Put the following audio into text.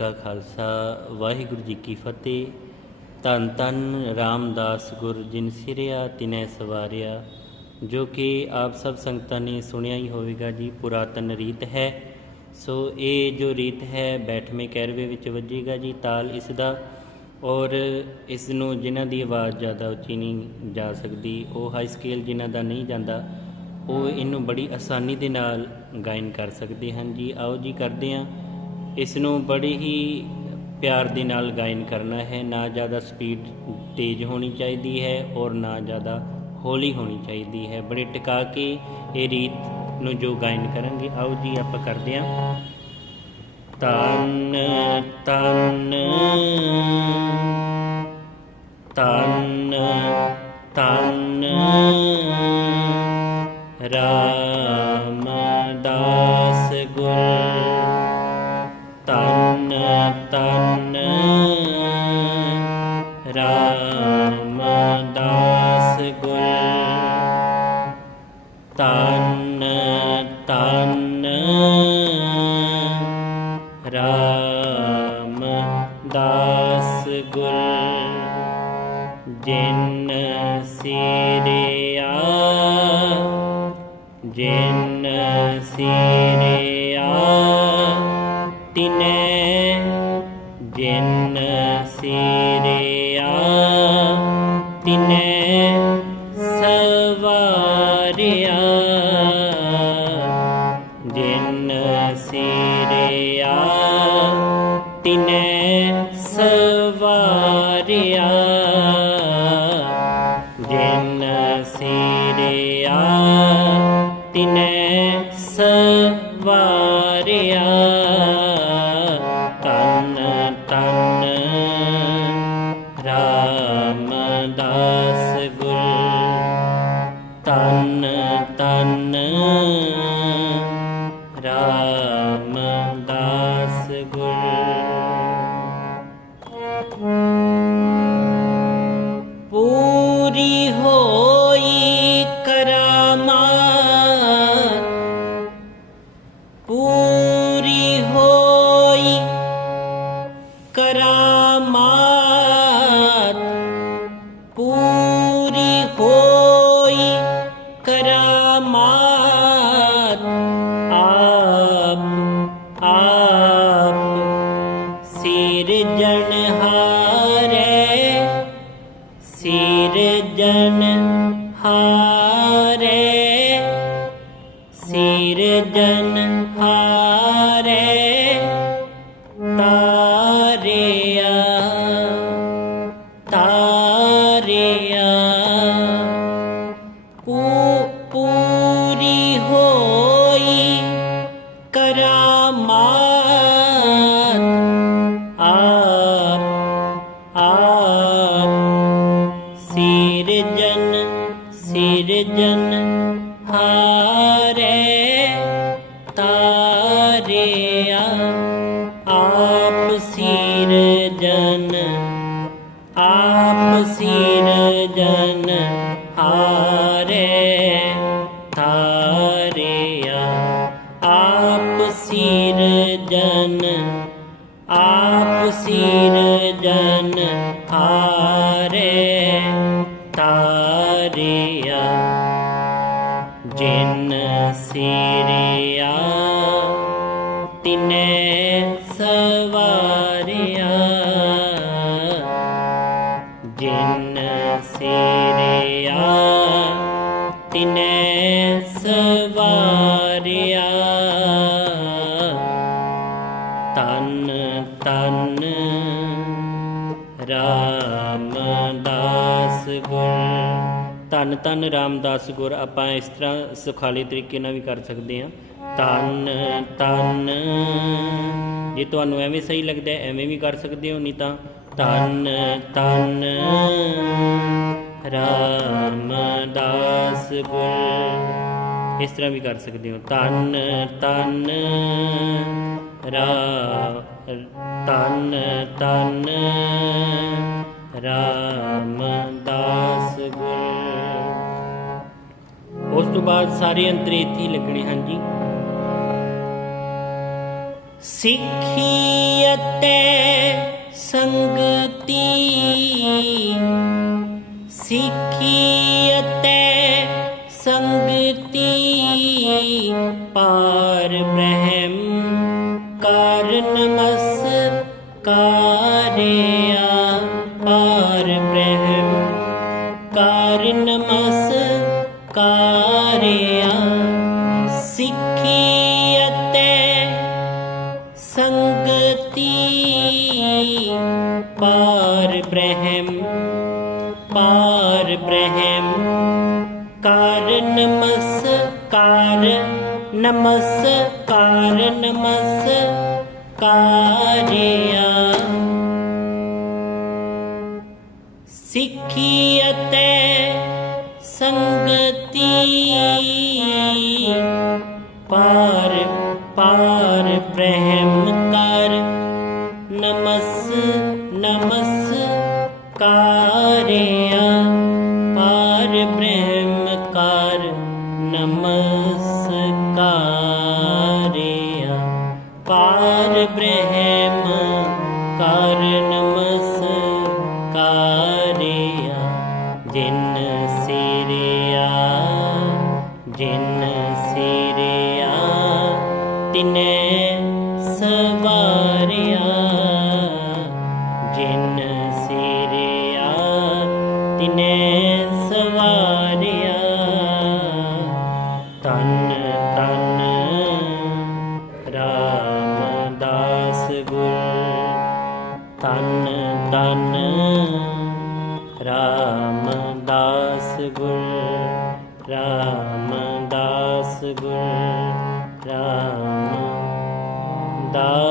ਕਾ ਖਾਲਸਾ, ਵਾਹਿਗੁਰੂ ਜੀ ਕੀ ਫਤਿਹ। ਧੰਨ ਧੰਨ ਰਾਮਦਾਸ ਗੁਰ ਜਿਨ ਸਿਰਿਆ, ਤਿਨੈ ਸਵਾਰਿਆ। ਜੋ ਕਿ ਆਪ ਸਭ ਸੰਗਤਾਂ ਨੇ ਸੁਣਿਆ ਹੀ ਹੋਵੇਗਾ ਜੀ, ਪੁਰਾਤਨ ਰੀਤ ਹੈ। ਸੋ ਇਹ ਜੋ ਰੀਤ ਹੈ, ਬੈਠਵੇਂ ਕੈਰਵੇ ਵਿੱਚ ਵੱਜੇਗਾ ਜੀ ਤਾਲ ਇਸ ਦਾ। ਔਰ ਇਸ ਨੂੰ ਜਿਨ੍ਹਾਂ ਦੀ ਆਵਾਜ਼ ਜ਼ਿਆਦਾ ਉੱਚੀ ਨਹੀਂ ਜਾ ਸਕਦੀ, ਉਹ ਹਾਈ ਸਕੇਲ ਜਿਨ੍ਹਾਂ ਦਾ ਨਹੀਂ ਜਾਂਦਾ, ਉਹ ਇਹਨੂੰ ਬੜੀ ਆਸਾਨੀ ਦੇ ਨਾਲ ਗਾਇਨ ਕਰ ਸਕਦੇ ਹਨ ਜੀ। ਆਓ ਜੀ, ਕਰਦੇ ਹਾਂ। ਇਸ ਨੂੰ ਬੜੀ ਹੀ ਪਿਆਰ ਦੇ ਨਾਲ ਗਾਇਨ ਕਰਨਾ ਹੈ। ਨਾ ਜ਼ਿਆਦਾ ਸਪੀਡ ਤੇਜ਼ ਹੋਣੀ ਚਾਹੀਦੀ ਹੈ ਔਰ ਨਾ ਜ਼ਿਆਦਾ ਹੌਲੀ ਹੋਣੀ ਚਾਹੀਦੀ ਹੈ। ਬੜੇ ਟਿਕਾ ਕੇ ਇਹ ਰੀਤ ਨੂੰ ਜੋ ਗਾਇਨ ਕਰਾਂਗੇ, ਆਓ ਜੀ ਆਪਾਂ ਕਰਦੇ ਹਾਂ। ਤਨ ਤਨ ਤਨ ਤਨ ਰਾ ਤਨ ਤਨ ਰਾਮਦਾਸ ਗੁਰ ਤਨ ਤਨ ਰਾਮਦਾਸ ਗੁਰ ਜਿਨ ਸਿਰਿਆ ਜਿਨ ਸਿਰਿਆ ਤਿਨੈ ਸਵਾਰਿਆ ਜਿਨ ਸਿਰਿਆ ਤਿਨੈ ਸਵਾਰਿਆ ਦਿਨ ਕਰਾਮਾਤ ਪੂਰੀ ਹੋਈ ਕਰਾਮਾਤ। ਆਪ ਆਪ ਸਿਰਜਣਹਾਰੇ ਸਿਰਜਣਹਾਰੇ ਸਿਰਜਣਹਾਰੇ ਤਾਰਿਆ ਤਾਰਿਆ ਆਪ ਸਿਰਜਨ ਆਪ ਸਿਰਜਨ ਹਾਰੇ ਤਾਰਿਆ ਆਪ ਸਿਰਜਨ ਆਪ ਸਿਰਜਨ ਹਾਰੇ ਤਾਰਿਆ ਜਿਨ ਸਿਰਿਆ, ਤਿਨੈ ਸਵਾਰਿਆ ਤਨ ਤਨ ਰਾਮਦਾਸ ਗੁਰ। ਧੰਨ ਧੰਨ ਰਾਮਦਾਸ ਗੁਰ, ਆਪਾਂ ਇਸ ਤਰ੍ਹਾਂ ਸੁਖਾਲੇ ਤਰੀਕੇ ਨਾਲ ਵੀ ਕਰ ਸਕਦੇ ਹਾਂ। ਧੰਨ ਧੰਨ ਜੇ ਤੁਹਾਨੂੰ ਐਵੇਂ ਸਹੀ ਲੱਗਦਾ, ਐਵੇਂ ਵੀ ਕਰ ਸਕਦੇ ਹੋ, ਨਹੀਂ ਤਾਂ ਧੰਨ ਧੰਨ ਰਾਮਦਾਸ ਗੁਰ। ਇਸ ਤਰ੍ਹਾਂ ਵੀ ਕਰ ਸਕਦੇ ਹੋ। ਧੰਨ ਤਨ ਰਾ, ਧੰਨ ਧੰਨ। ਰਾਮਦਾਸ ਗੁਰ। ਉਸ ਤੋਂ ਬਾਅਦ ਸਾਰੇ ਅੰਤਰੇ ਇੱਥੇ ਲੱਗਣੇ ਹਨ ਜੀ ਸਿੱਖੀ ਅਤੇ ਸੰਗਤੀ। ਸਿੱਖੀ ਅਤੇ ਸੰਗਤੀ। ਪਾਰ ਬ੍ਰਹਮ ਸਿੱਖੀ ਅਤੇ ਸੰਗਤੀ ਪਾਰ ਬ੍ਰਹਮ ਪਾਰ ਬ੍ਰਹਮ ਕਰ ਨਮਸਕਾਰ ਨਮਸਕਾਰ ਨਮਸਕਾਰਿਆ ਸਿੱਖੀ ਅਤੇ ਸੰਗਤੀ ਪਾਰ ਪਾਰ ਬ੍ਰਹਮ ਕਰ ਨਮਸ ਨਮਸ ਕਾਰਿਆ ਪਾਰ ਬ੍ਰਹਮ ਕਰ ਨਮਸ ਕਾਰਿਆ ਪਾਰ ਬ੍ਰਹਮ ਕਰ ਨਮਸ ਕਾਰਿਆ ਜਿਨ ਸਿਰਿਆ ਜਿਨ ਸਿਰਿਆ ਤਿਨੇ ਸਵਾਰਿਆ, ਜਿਨ ਸਿਰਿਆ, ਤਿਨੇ ਸਵਾਰਿਆ। ਤਨ ਤਨ ਰਾਮਦਾਸ ਗੁਰ ਤਨ ਤਨ ਰਾਮਦਾਸ ਗੁਰ ਰਾਮਦਾਸ ਗੁਰ ਰਾਮਦਾਸ